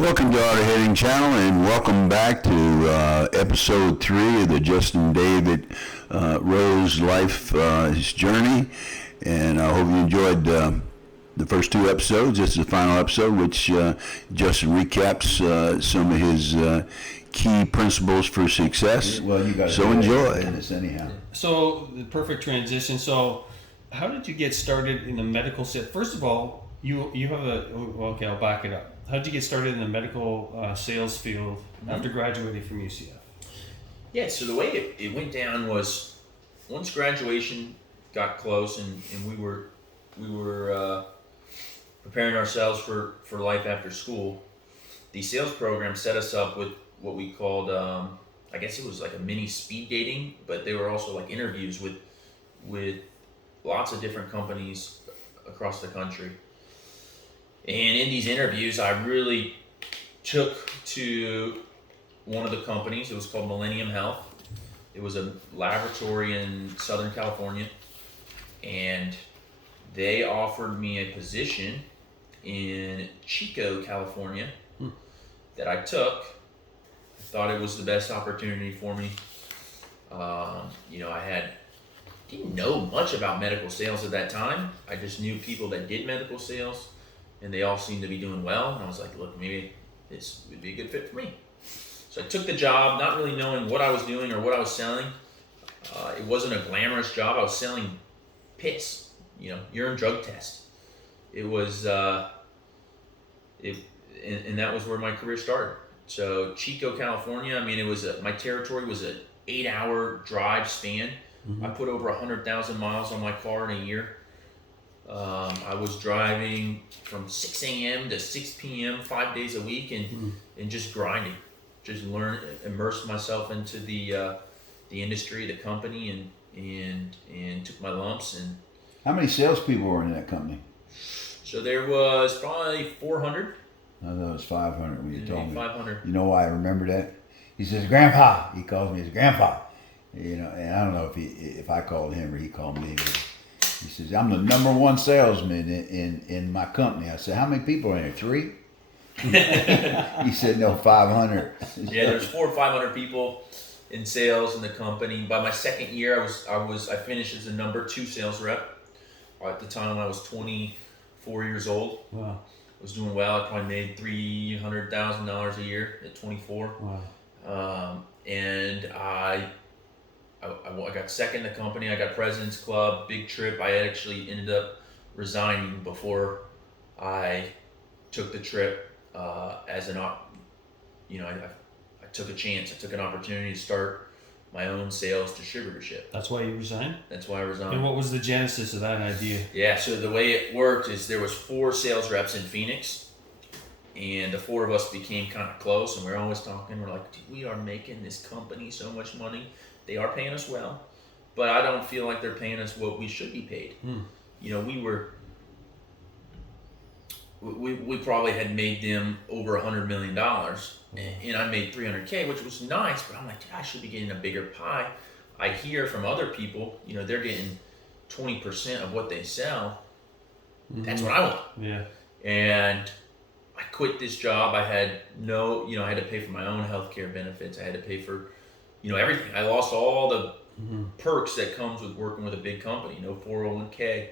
Welcome to Auto Heading Channel, and welcome back to episode 3 of the Justin David Rose life his journey. And I hope you enjoyed the first 2 episodes. This is the final episode, which Justin recaps some of his key principles for success. Well, you got so enjoy. Business anyhow. So the perfect transition. So, how did you get started in the medical set? First of all, you have okay. I'll back it up. How did you get started in the medical sales field after graduating from UCF? Yeah, so the way it went down was once graduation got close and we were preparing ourselves for life after school, the sales program set us up with what we called, I guess it was like a mini speed dating, but they were also like interviews with lots of different companies across the country. And in these interviews, I really took to one of the companies. It was called Millennium Health. It was a laboratory in Southern California. And they offered me a position in Chico, California that I took. I thought it was the best opportunity for me. I didn't know much about medical sales at that time. I just knew people that did medical sales, and they all seemed to be doing well. And I was like, look, maybe this would be a good fit for me. So I took the job, not really knowing what I was doing or what I was selling. It wasn't a glamorous job. I was selling piss, urine drug test. It was, and that was where my career started. So Chico, California, my territory was an 8-hour drive span. Mm-hmm. I put over 100,000 miles on my car in a year. I was driving from 6 a.m. to 6 p.m. 5 days a week and just grinding, just immersed myself into the industry, the company, and took my lumps. And how many salespeople were in that company? So there was probably 400. I thought it was 500 when you told me. 500. You know why I remember that? He says, "Grandpa." He calls me his grandpa. And I don't know if I called him or he called me. He says, "I'm the number one salesman in my company." I said, "How many people are in there? 3?" He said, "No, 500." Yeah, there's 400 or 500 people in sales in the company. By my second year, I finished as the number 2 sales rep. At the time, I was 24 years old. Wow. I was doing well. I probably made $300,000 a year at 24. Wow. And I got second in the company. I got President's Club, big trip. I actually ended up resigning before I took the trip I took a chance. I took an opportunity to start my own sales distributorship. That's why you resigned? That's why I resigned. And what was the genesis of that idea? Yeah, so the way it worked is there was 4 sales reps in Phoenix, and the 4 of us became kind of close, and we're always talking. We're like, we are making this company so much money. They are paying us well, but I don't feel like they're paying us what we should be paid. We probably had made them over $100 million, and I made $300K, which was nice, but I'm like, I should be getting a bigger pie. I hear from other people, they're getting 20% of what they sell. Mm-hmm. That's what I want. Yeah. And I quit this job. I had I had to pay for my own healthcare benefits. I had to pay for, everything. I lost all the perks that comes with working with a big company. No 401k.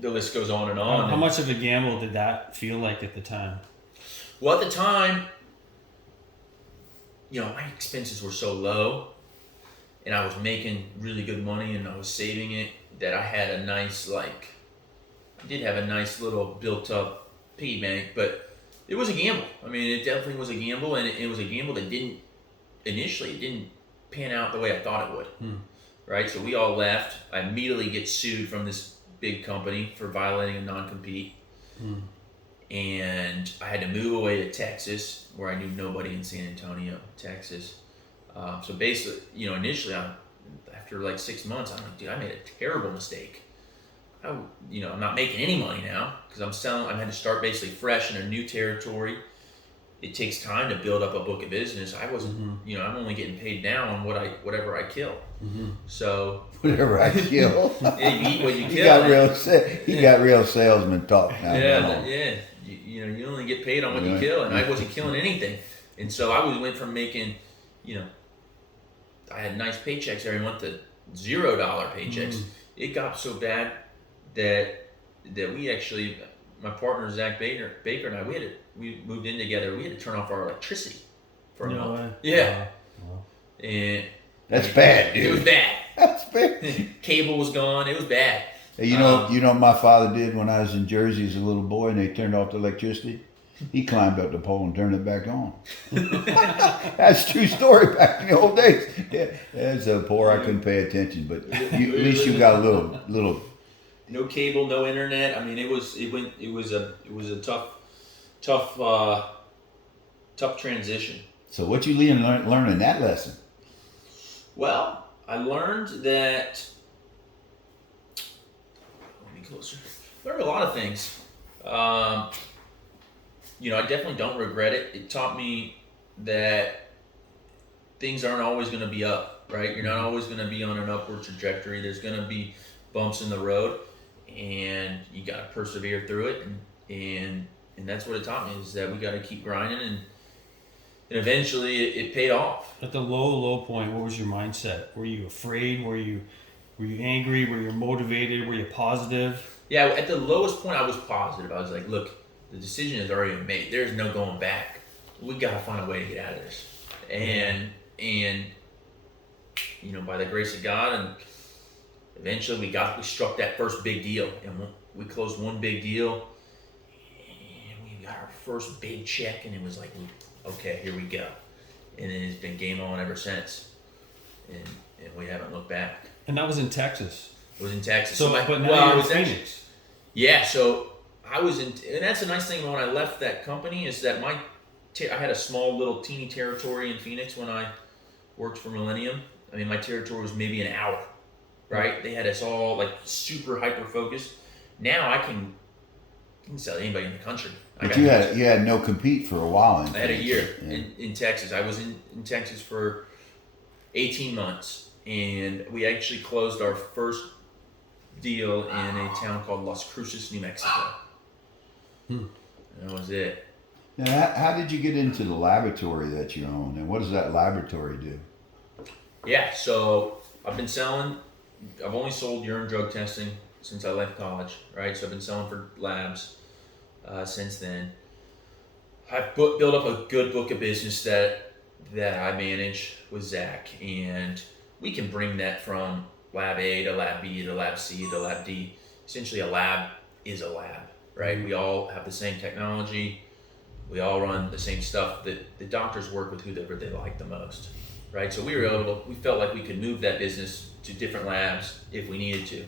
The list goes on and on. How much of a gamble did that feel like at the time? Well, at the time, my expenses were so low, and I was making really good money, and I was saving it, that I had a nice, I did have a nice little built-up piggy bank, but it was a gamble. It definitely was a gamble, and it was a gamble that didn't pan out the way I thought it would. Right? So we all left. I immediately get sued from this big company for violating a non-compete. And I had to move away to Texas, where I knew nobody in San Antonio, Texas. So basically, initially, after 6 months, I'm like, dude, I made a terrible mistake. I'm not making any money now because I'm selling. I had to start basically fresh in a new territory. it takes time to build up a book of business. I wasn't, you know, I'm only getting paid now on whatever I kill. So Whatever I kill. yeah, you eat what you He kill. got real salesman talk now. Yeah. You know, you only get paid on what you kill, and I wasn't killing anything. And so I went from making, you know, I had nice paychecks every month to $0 paychecks. It got so bad that we actually, my partner Zach Baker and I, we moved in together. We had to turn off our electricity for a month. Yeah, and That's bad, dude. it was bad. That's bad. Cable was gone. It was bad. Hey, you know what my father did when I was in Jersey as a little boy and they turned off the electricity? He climbed up the pole and turned it back on. That's a true story back in the old days. Yeah, as a poor, I couldn't pay attention, but at least you got a little. No cable, no internet. I mean, it was a tough transition. So what you learn in that lesson? Well, I learned that. Let me closer. Learned a lot of things. You know, I definitely don't regret it. It taught me that things aren't always going to be up, right? You're not always going to be on an upward trajectory. There's going to be bumps in the road, and you got to persevere through it. And that's what it taught me, is that we got to keep grinding, and eventually it paid off. At the low point, what was your mindset? Were you afraid? Were you angry? Were you motivated? Were you positive? Yeah, at the lowest point, I was positive. I was like, look, the decision is already made. There's no going back. We got to find a way to get out of this. And you know, by the grace of God, and eventually we struck that first big deal, and we closed one big deal, and we got our first big check, and it was like, okay, here we go. And then it's been game on ever since, and we haven't looked back. And that was in Texas. It was in Texas. But now you're in Phoenix. Yeah, so I was in, and that's the nice thing when I left that company, is that I had a small little teeny territory in Phoenix when I worked for Millennium. I mean, my territory was maybe an hour, right? They had us all like super hyper focused. Now I can sell to anybody in the country. But you had no compete for a while. I had a year in Texas. I was in Texas for 18 months, and we actually closed our first deal in a town called Las Cruces, New Mexico. And that was it. Now, how did you get into the laboratory that you own, and what does that laboratory do? Yeah, so I've only sold urine drug testing since I left college, right? So I've been selling for labs since then. I've built up a good book of business that I manage with Zach, and we can bring that from lab A to lab B to lab C to lab D. Essentially, a lab is a lab, right? We all have the same technology. We all run the same stuff. The doctors work with whoever they like the most, right? So we felt like we could move that business to different labs if we needed to.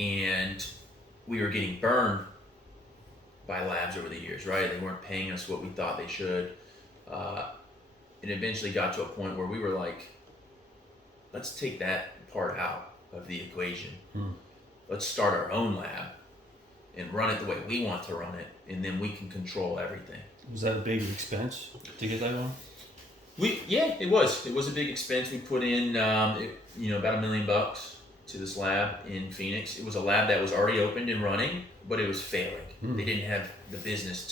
And we were getting burned by labs over the years, right? They weren't paying us what we thought they should. It eventually got to a point where we were like, let's take that part out of the equation. Let's start our own lab and run it the way we want to run it, and then we can control everything. Was that a big expense to get that going? It was. It was a big expense. We put in, about $1 million to this lab in Phoenix. It was a lab that was already opened and running, but it was failing. They didn't have the business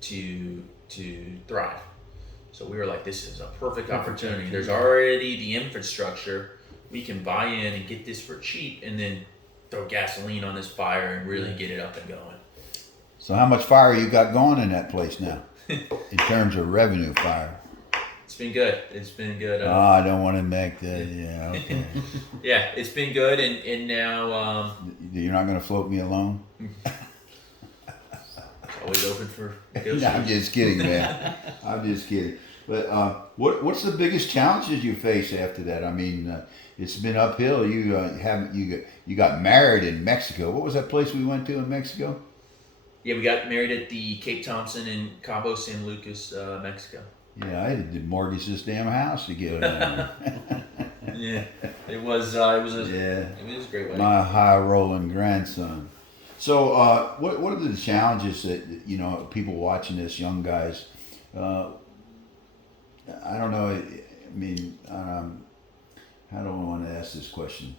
to thrive. So we were like, this is a perfect opportunity. There's already the infrastructure. We can buy in and get this for cheap, and then throw gasoline on this fire and really get it up and going. So how much fire you got going in that place now, in terms of revenue fire? It's been good. It's been good. I don't want to make that. Yeah, okay. Yeah, it's been good, and now you're not going to float me alone. Always open for No, I'm just kidding, man. I'm just kidding. But what's the biggest challenges you face after that? I mean, it's been uphill. You got married in Mexico. What was that place we went to in Mexico? Yeah, we got married at the Cape Thompson in Cabo San Lucas, Mexico. Yeah, I had to mortgage this damn house to get it on. Yeah, it was a great wedding. My high rolling grandson. So, what are the challenges that people watching this, young guys. I don't know. I mean, how do I want to ask this question?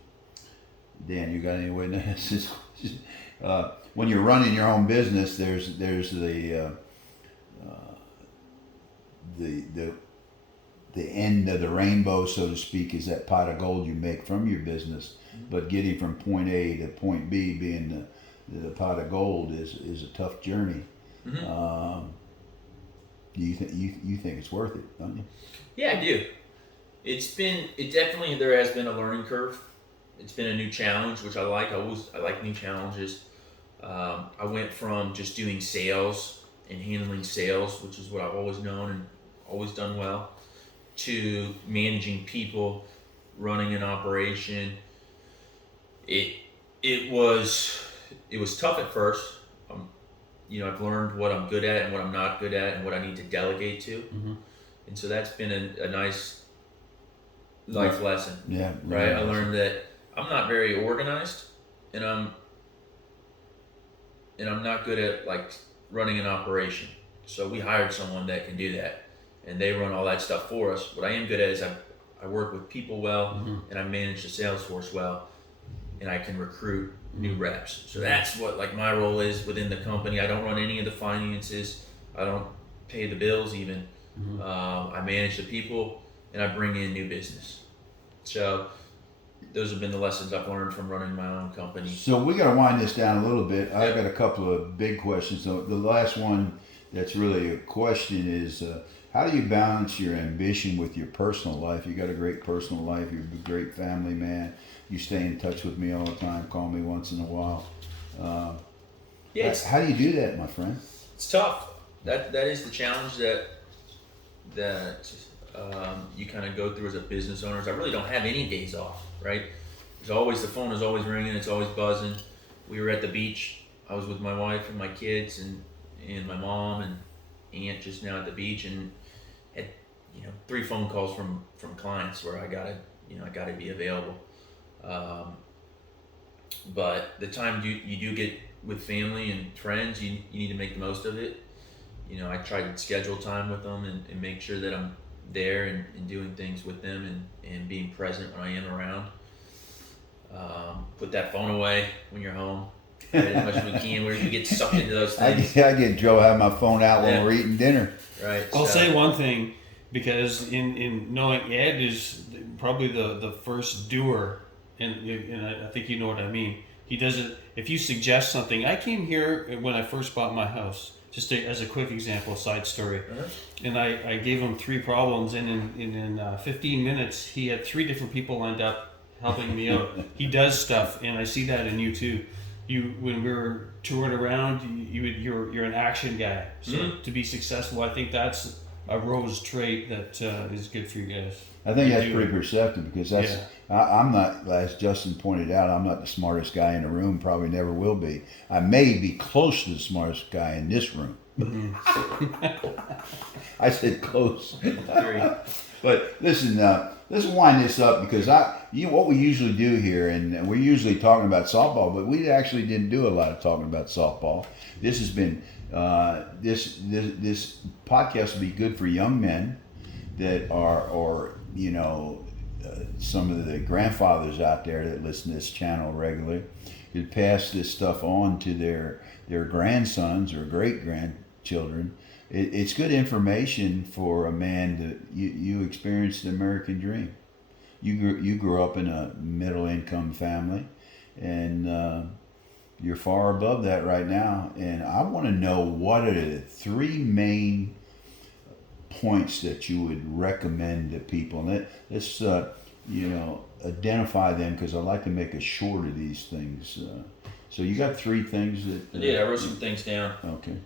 Dan, you got any way to ask this question? When you're running your own business, there's the end of the rainbow, so to speak, is that pot of gold you make from your business. But getting from point A to point B, being the pot of gold, is a tough journey. Mm-hmm. You think it's worth it, don't you? Yeah, I do. It definitely, there has been a learning curve. It's been a new challenge, which I like. I like new challenges. I went from just doing sales and handling sales, which is what I've always known and always done well, to managing people, running an operation. It was tough at first. I've learned what I'm good at and what I'm not good at and what I need to delegate to. Mm-hmm. And so that's been a nice life lesson. Yeah. Right. I learned that I'm not very organized, and I'm not good at like running an operation. So we hired someone that can do that, and they run all that stuff for us. What I am good at is I work with people well, Mm-hmm. and I manage the sales force well, and I can recruit new reps. So that's what like my role is within the company. I don't run any of the finances. I don't pay the bills even. Mm-hmm. I manage the people, and I bring in new business. So those have been the lessons I've learned from running my own company. So we got to wind this down a little bit. I've got a couple of big questions. So the last one that's really a question is, how do you balance your ambition with your personal life? You got a great personal life. You're a great family man. You stay in touch with me all the time. Call me once in a while. How do you do that, my friend? It's tough. That is the challenge that you kind of go through as a business owner. I really don't have any days off, right? The phone is always ringing. It's always buzzing. We were at the beach. I was with my wife and my kids and my mom and aunt just now at the beach, and had 3 phone calls from clients where I gotta be available. But the time you do get with family and friends, you need to make the most of it. I try to schedule time with them and make sure that I'm there and doing things with them and being present when I am around. Put that phone away when you're home, right, as much as we can, where you get sucked into those things. I get Joe have my phone out when we're eating dinner. Right. I'll say one thing, because in knowing Ed is probably the first doer, and I think you know what I mean. He does it. If you suggest something, I came here when I first bought my house. Just as a quick example, side story, and I gave him 3 problems, and in 15 minutes he had 3 different people lined up helping me out. He does stuff, and I see that in you too. When we were touring around, you're an action guy. So to be successful, I think that's a Rose trait that is good for you guys. I think that's pretty perceptive, because I'm not, as Justin pointed out, I'm not the smartest guy in the room, probably never will be. I may be close to the smartest guy in this room. I said close. But listen, let's wind this up, because what we usually do here, and we're usually talking about softball, but we actually didn't do a lot of talking about softball. This has been this podcast will be good for young men that are some of the grandfathers out there that listen to this channel regularly, could pass this stuff on to their grandsons or great grandchildren. It's good information for a man that you experienced the American dream. You grew up in a middle income family, and you're far above that right now. And I want to know, what are the 3 main points that you would recommend to people? And let's identify them, because I like to make a short of these things. So you got 3 things that. I wrote some things down. Okay.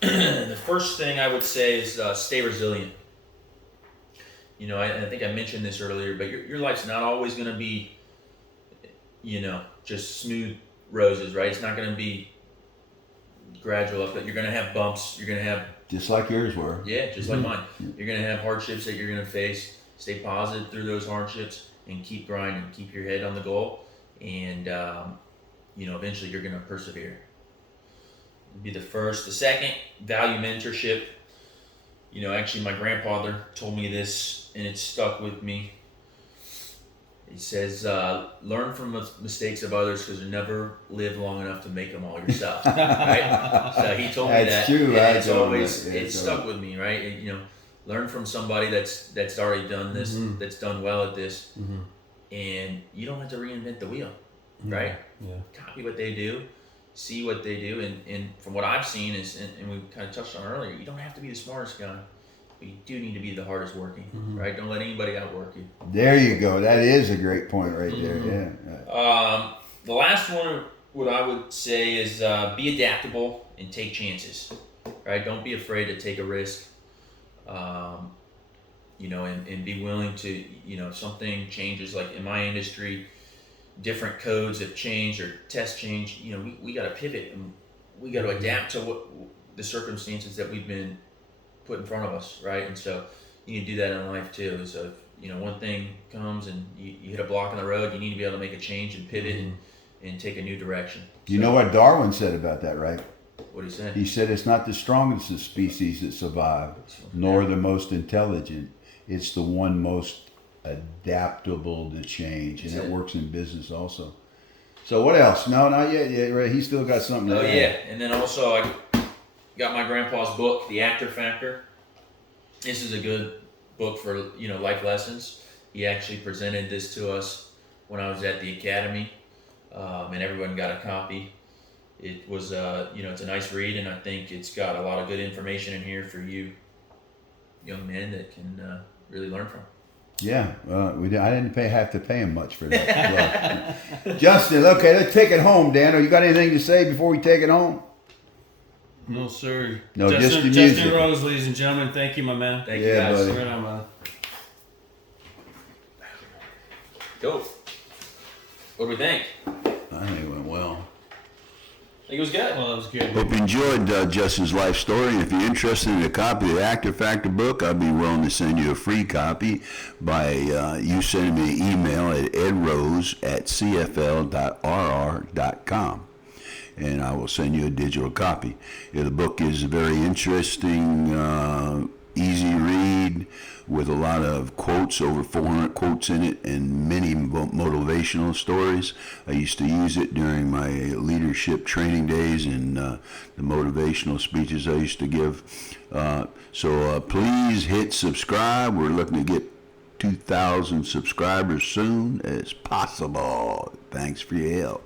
The first thing I would say is stay resilient. I think I mentioned this earlier, but your life's not always going to be, just smooth roses, right? It's not going to be gradual up, but you're going to have bumps. You're going to have, just like yours were. Yeah, just like mine. You're going to have hardships that you're going to face. Stay positive through those hardships and keep grinding. Keep your head on the goal, and eventually you're going to persevere. be the first. The second, value mentorship. You know, actually, my grandfather told me this, and it stuck with me. He says, learn from the mistakes of others because you never live long enough to make them all yourself. Right? So he told me that. That's true. And it's always, it stuck with me, right? And, you know, learn from somebody that's already done this, that's done well at this, and you don't have to reinvent the wheel, right? Yeah. Copy what they do, see what they do, and from what I've seen is, and we kind of touched on earlier, you don't have to be the smartest guy, but you do need to be the hardest working, right? Don't let anybody outwork you. There you go. That is a great point right there. Yeah. The last one, what I would say is be adaptable and take chances, right? Don't be afraid to take a risk, you know, and be willing to, you know, if something changes, like in my industry, different codes have changed or tests change, you know, we got to pivot and we got to adapt to what the circumstances that we've been put in front of us, right? And so you can do that in life too. So if, you know, one thing comes and you hit a block in the road, you need to be able to make a change and pivot and take a new direction. You know what Darwin said about that, right? What did he say? He said it's not the strongest of species that survive, nor the most intelligent. It's the one most adaptable to change, and it works in business also. So what else? No, not yet. Yeah, right. He still got something to add. Yeah, and then also I got my grandpa's book, The Actor Factor. This is a good book for, you know, life lessons. He actually presented this to us when I was at the academy, and everyone got a copy. It was, you know, it's a nice read, and I think it's got a lot of good information in here for you young men that can really learn from. Yeah, I didn't have to pay him much for that. Well, Justin, okay, let's take it home, Dano. You got anything to say before we take it home? No, sir. No, just the music. Justin Rose, ladies and gentlemen. Thank you, my man. Thank you, guys. buddy. Right on, man. Go. What do we think? I think it went well. I think it was good. Well, that was good. Hope you enjoyed Justin's life story. And if you're interested in a copy of the Actor Factor book, I'd be willing to send you a free copy by you sending me an email at edrose@cfl.rr.com. And I will send you a digital copy. Yeah, the book is a very interesting, easy read with a lot of quotes, over 400 quotes in it, and many motivational stories. I used to use it during my leadership training days and the motivational speeches I used to give. So please hit subscribe. We're looking to get 2,000 subscribers soon as possible. Thanks for your help.